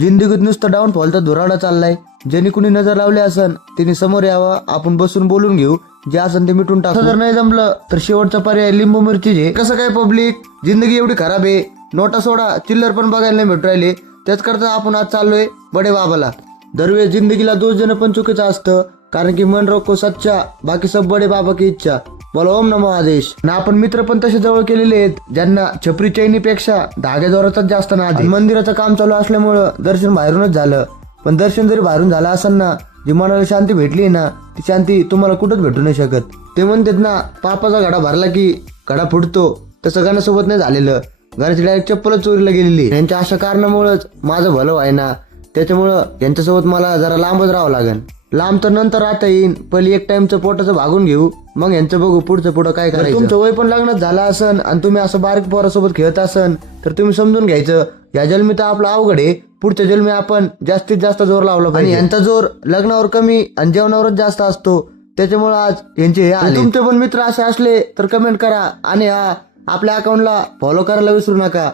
जिंदगीत नुसतं डाऊनफॉलचा धुराडा चाललाय. ज्यांनी कुणी नजर लावली असन तिने समोर यावं, आपण बसून बोलून घेऊ, जे असन ते मिटून टाकू. जर नाही जमलं तर शेवटचा पर्याय लिंबू मिरची. कसं काय पब्लिक, जिंदगी एवढी खराब आहे, नोटा सोडा चिल्लर पण बघायला नाही भेटू राहिले. त्याच करता आपण आज चाललोय बडे बाबाला. दरवेळेस जिंदगीला दोष देणं पण चुकीचं असतं, कारण की मन रखो सच्चा, बाकी सब बडे बाबा की इच्छा. बोला ओम नमो आदेश. ना आपण मित्र पण तसे जवळ केलेले आहेत ज्यांना छपरी चैनीपेक्षा धागेदोराचाच जास्त नाद आहे. मंदिराचं काम चालू असल्यामुळं दर्शन बाहेरूनच झालं, पण दर्शन जरी बाहेरून झालं असेल ना, जी मनाला शांती भेटली ना, ती शांती तुम्हाला कुठंच भेटू नाही शकत. ते म्हणतात ना, पापाचा घडा भरला की घडा फुटतो, तसं गाण्यासोबत नाही झालेलं. गाण्याची डायरेक्ट चप्पलच चोरीला गेलेली. यांच्या अशा कारणामुळेच माझं भलं व्हायना, त्याच्यामुळं यांच्यासोबत मला जरा लांबच राहावं लागेल. लांब तर नंतर राहता येईन, पहिले एक टाइमचं पोटाचं भागून घेऊ, मग यांचं बघू पुढचं पुढं काय करायचं. तुमचं वय पण लग्नात झालं असन आणि तुम्ही असं बारीक पोरासोबत खेळत असन तर तुम्ही समजून घ्यायचं, या जन्मी तर आपलं अवघड आहे, पुढच्या जन्मी आपण जास्तीत जास्त जोर लावला पाहिजे. आणि यांचा जोर लग्नावर कमी आणि जेवणावरच जास्त असतो, त्याच्यामुळे आज यांचे हे आले. तुमचे पण मित्र असे असले तर कमेंट करा आणि हा आपल्या अकाउंटला फॉलो करायला विसरू नका.